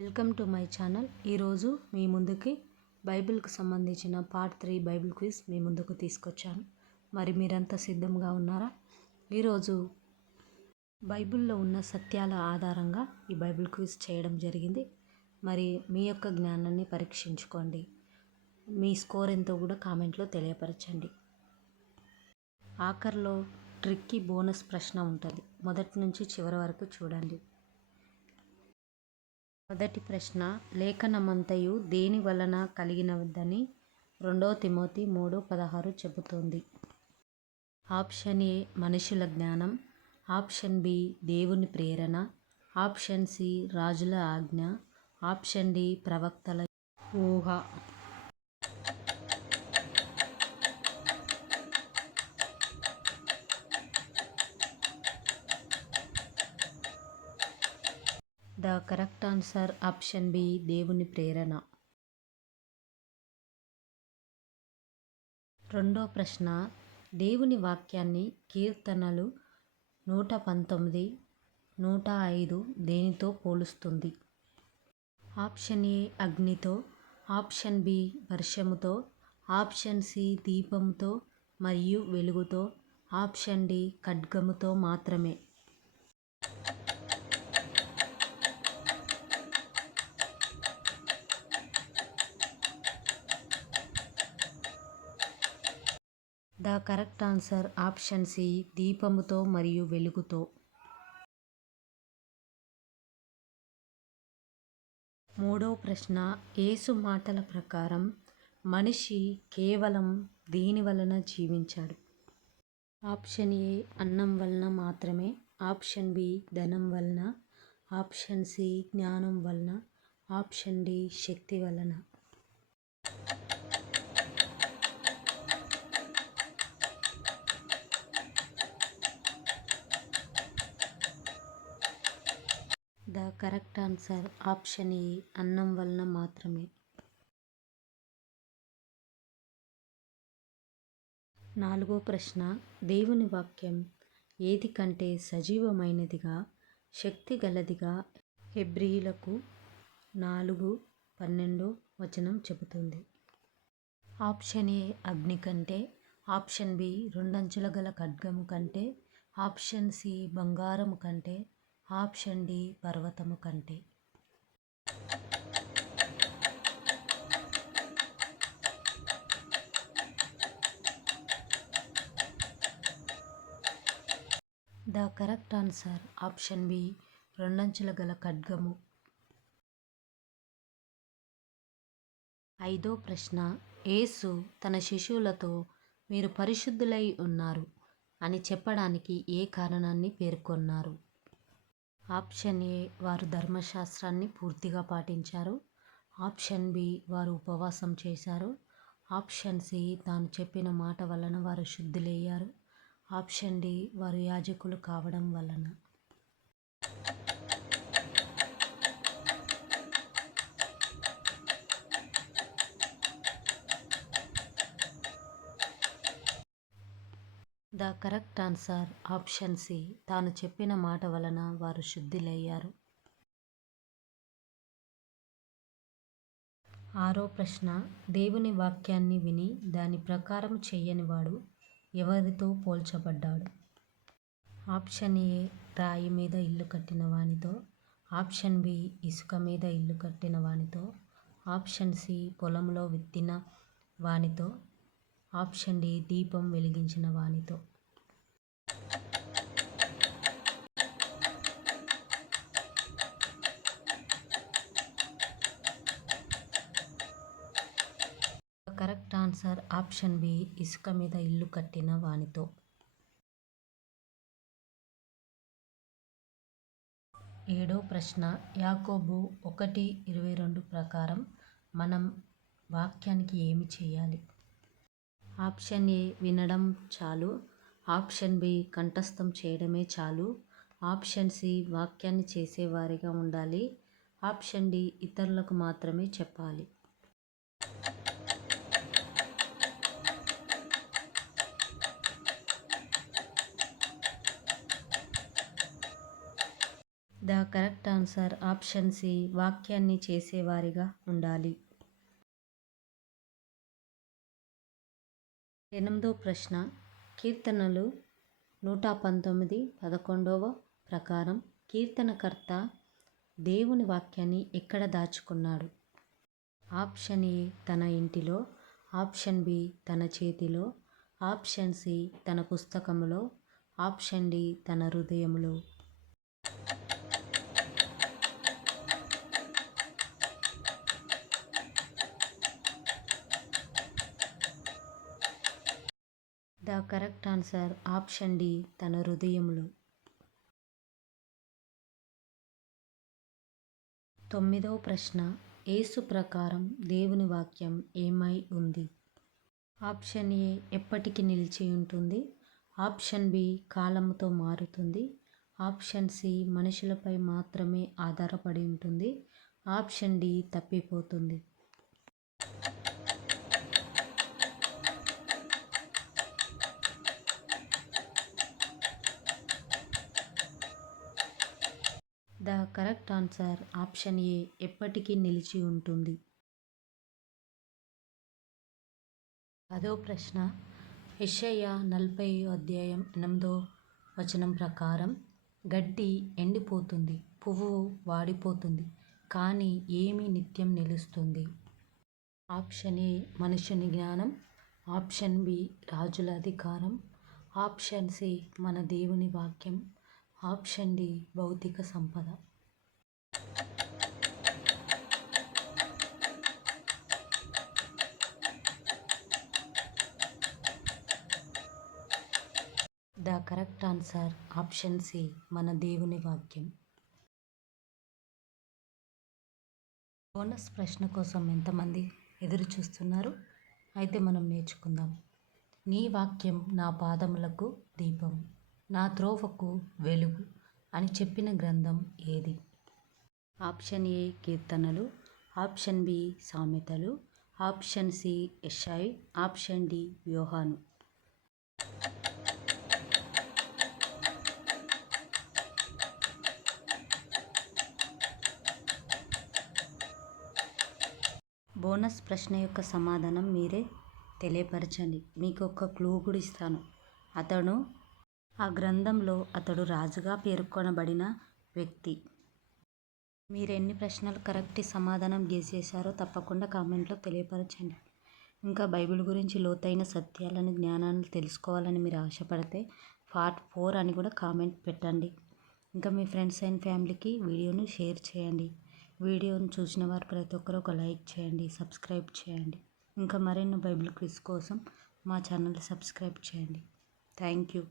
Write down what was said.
Welcome to my channel. ఈరోజు మీ ముందుకి బైబిల్కి సంబంధించిన పార్ట్ 3 బైబిల్ క్విజ్ మీ ముందుకు తీసుకొచ్చాను. మరి మీరంతా సిద్ధంగా ఉన్నారా? ఈరోజు బైబిల్లో ఉన్న సత్యాల ఆధారంగా ఈ బైబిల్ క్విజ్ చేయడం జరిగింది. మరి మీ యొక్క జ్ఞానాన్ని పరీక్షించుకోండి. మీ స్కోర్ ఎంతో కూడా కామెంట్లో తెలియపరచండి. ఆఖరిలో ట్రిక్కీ బోనస్ ప్రశ్న ఉంటుంది. మొదటి నుంచి చివరి వరకు చూడండి. మొదటి ప్రశ్న, లేఖనమంతయు దేని వలన కలిగినదని 2 తిమోతి 3:16 చెబుతోంది. ఆప్షన్ ఏ మనుషుల జ్ఞానం, ఆప్షన్ బి దేవుని ప్రేరణ, ఆప్షన్ సి రాజుల ఆజ్ఞ, ఆప్షన్ డి ప్రవక్తల ఊహ. The correct answer option B దేవుని ప్రేరణ. రెండో ప్రశ్న, దేవుని వాక్యాన్ని కీర్తనలు 119, 105 దేనితో పోలుస్తుంది? ఆప్షన్ ఏ అగ్నితో, ఆప్షన్ బి వర్షముతో, ఆప్షన్ సి దీపముతో మరియు వెలుగుతో, ఆప్షన్ డి ఖడ్గముతో మాత్రమే. The correct answer option C దీపముతో మరియు వెలుగుతో. మూడో ప్రశ్న, యేసు మాటల ప్రకారం మనిషి కేవలం దేని వలన జీవించాడు? ఆప్షన్ ఏ అన్నం వలన మాత్రమే, ఆప్షన్ బి ధనం వలన, ఆప్షన్ సి జ్ఞానం వలన, ఆప్షన్ డి శక్తి వలన. ద కరెక్ట్ ఆన్సర్ ఆప్షన్ ఏ అన్నం వలన మాత్రమే. నాలుగో ప్రశ్న, దేవుని వాక్యం ఏది కంటే సజీవమైనదిగా, శక్తి గలదిగా హెబ్రీయులకు 4:12 చెబుతుంది? ఆప్షన్ ఏ అగ్ని కంటే, ఆప్షన్ బి రెండంచుల గల ఖడ్గము కంటే, ఆప్షన్ సి బంగారము కంటే, ఆప్షన్ డి పర్వతము కంటే. The correct answer option B రెండంచుల గల ఖడ్గము. ఐదో ప్రశ్న, యేసు తన శిష్యులతో మీరు పరిశుద్ధులై ఉన్నారు అని చెప్పడానికి ఏ కారణాన్ని పేర్కొన్నారు? ఆప్షన్ ఏ వారు ధర్మశాస్త్రాన్ని పూర్తిగా పాటించారు, ఆప్షన్ బి వారు ఉపవాసం చేశారు, ఆప్షన్ సి తాను చెప్పిన మాట వలన వారు శుద్ధులయ్యారు, ఆప్షన్ డి వారు యాజకులు కావడం వలన. The correct answer option C తాను చెప్పిన మాట వలన వారు శుద్ధులయ్యారు. ఆరో ప్రశ్న, దేవుని వాక్యాన్ని విని దాని ప్రకారం చెయ్యనివాడు ఎవరితో పోల్చబడ్డాడు? ఆప్షన్ ఏ రాయి మీద ఇల్లు కట్టిన వానితో, ఆప్షన్ బి ఇసుక మీద ఇల్లు కట్టిన వానితో, ఆప్షన్ సి పొలంలో విత్తిన వానితో, ఆప్షన్ డి దీపం వెలిగించిన వానితో. కరెక్ట్ ఆన్సర్ ఆప్షన్ బి ఇసుక మీద ఇల్లు కట్టిన వానితో. ఏడో ప్రశ్న, యాకోబు 1:22 ప్రకారం మనం వాక్యానికి ఏమి చేయాలి? ఆప్షన్ ఏ వినడం చాలు, ఆప్షన్ బి కంఠస్థం చేయడమే చాలు, ఆప్షన్ సి వాక్యాన్ని చేసేవారిగా ఉండాలి, ఆప్షన్ డి ఇతరులకు మాత్రమే చెప్పాలి. The correct answer option C, వాక్యాన్ని చేసేవారిగా ఉండాలి. 8వ ప్రశ్న, కీర్తనలు 119:11 ప్రకారం కీర్తనకర్త దేవుని వాక్యాన్ని ఎక్కడ దాచుకున్నాడు? ఆప్షన్ ఏ తన ఇంటిలో, ఆప్షన్ బి తన చేతిలో, ఆప్షన్ సి తన పుస్తకములో, ఆప్షన్ డి తన హృదయములో. The correct answer option D తన హృదయములో. 9వ ప్రశ్న, యేసు ప్రకారం దేవుని వాక్యం ఏమై ఉంది? ఆప్షన్ ఏ ఎప్పటికీ నిలిచి ఉంటుంది, ఆప్షన్ బి కాలముతో మారుతుంది, ఆప్షన్ సి మనుషులపై మాత్రమే ఆధారపడి ఉంటుంది, ఆప్షన్ డి తప్పిపోతుంది. The correct answer option A ఎప్పటికీ నిలిచి ఉంటుంది. 10వ ప్రశ్న, యెషయా 40:8 ప్రకారం గడ్డి ఎండిపోతుంది, పువ్వు వాడిపోతుంది, కానీ ఏమి నిత్యం నిలుస్తుంది? ఆప్షన్ ఏ మనుషుని జ్ఞానం, ఆప్షన్ బి రాజుల అధికారం, ఆప్షన్ సి మన దేవుని వాక్యం, ఆప్షన్ డి భౌతిక సంపద. The correct answer option C మన దేవుని వాక్యం. బోనస్ ప్రశ్న కోసం ఎంతమంది ఎదురు చూస్తున్నారు? అయితే మనం నేర్చుకుందాం. నీ వాక్యం నా పాదములకు దీపం, నా త్రోవకు వెలుగు అని చెప్పిన గ్రంథం ఏది? ఆప్షన్ ఏ కీర్తనలు, ఆప్షన్ బి సామెతలు, ఆప్షన్ సి యెషయా, ఆప్షన్ డి యోహాను. బోనస్ ప్రశ్న యొక్క సమాధానం మీరే తెలియపరచండి. మీకు ఒక క్లూ కూడా ఇస్తాను. ఆ గ్రంథంలో అతడు రాజుగా పేర్కొనబడిన వ్యక్తి. మీరు ఎన్ని ప్రశ్నలు కరెక్ట్ సమాధానం గెస్ చేశారో తప్పకుండా కామెంట్లో తెలియపరచండి. ఇంకా బైబిల్ గురించి లోతైన సత్యాలను, జ్ఞానాన్ని తెలుసుకోవాలని మీరు ఆశపడితే పార్ట్ 4 అని కూడా కామెంట్ పెట్టండి. ఇంకా మీ ఫ్రెండ్స్ అండ్ ఫ్యామిలీకి వీడియోను షేర్ చేయండి. వీడియోను చూసిన వారు ప్రతి ఒక్కరు ఒక లైక్ చేయండి, సబ్స్క్రైబ్ చేయండి. ఇంకా మరిన్ని బైబిల్ క్విజ్ కోసం మా ఛానల్ సబ్స్క్రైబ్ చేయండి. Thank you.